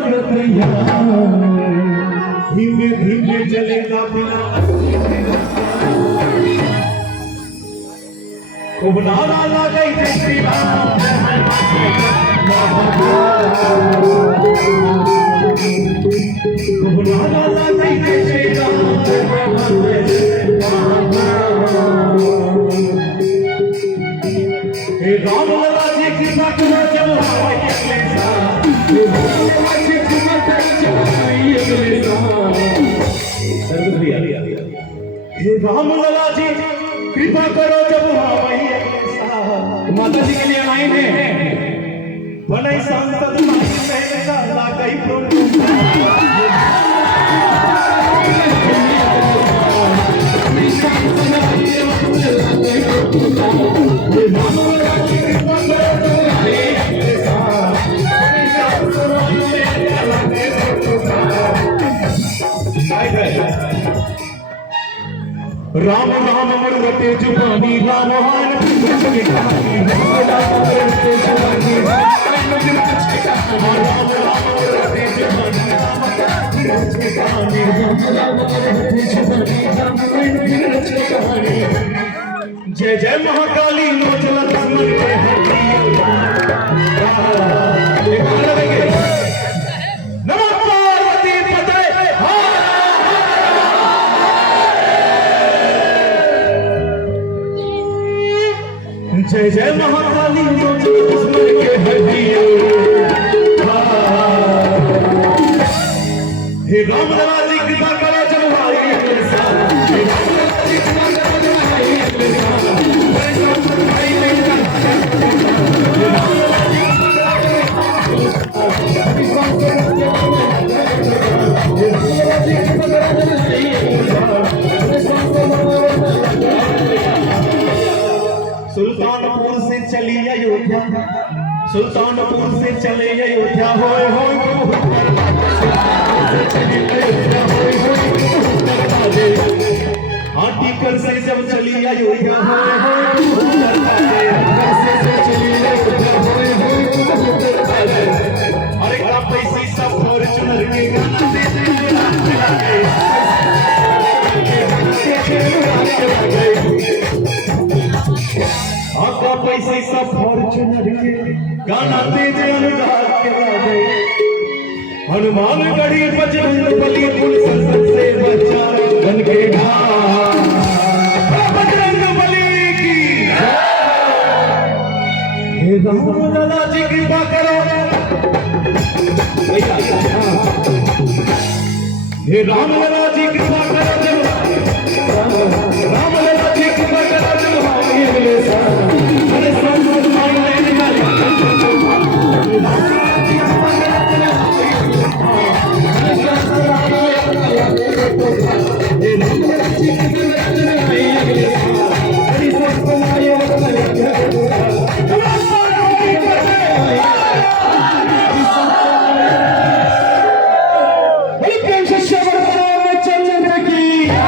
बरकतिया धीमे धीमे चलेगा बिना खूब नारा लगाई जय श्री राम खूब नारा लगाई जय श्री राम हे राम लला जी की कृपा जब हे राम लला जी कृपा करो जब माता जी के लिए लाइन है बनई सांसद राम राम अमृते जुबानी राम हान जय जय महाकाली लोचन दुश्मन जय जय महाकाली दुश्मन के हदिये हे राम लला जी कृपा करो जब सुल्तानपुर से चली अयोध्या सुल्तानपुर से चले अयोध्या होए हाथी कर से जब चली अयोध्या अरे का पैसे सब फॉर्च्यूनर के आपका पैसे सब फॉर्च्यूनर के गाना तेज अनुराग के लागे हनुमान गढ़ी बजरंग बली कुल संसद से बचा बन के बजरंग बली की हे राम लला जी कृपा करो हे राम लला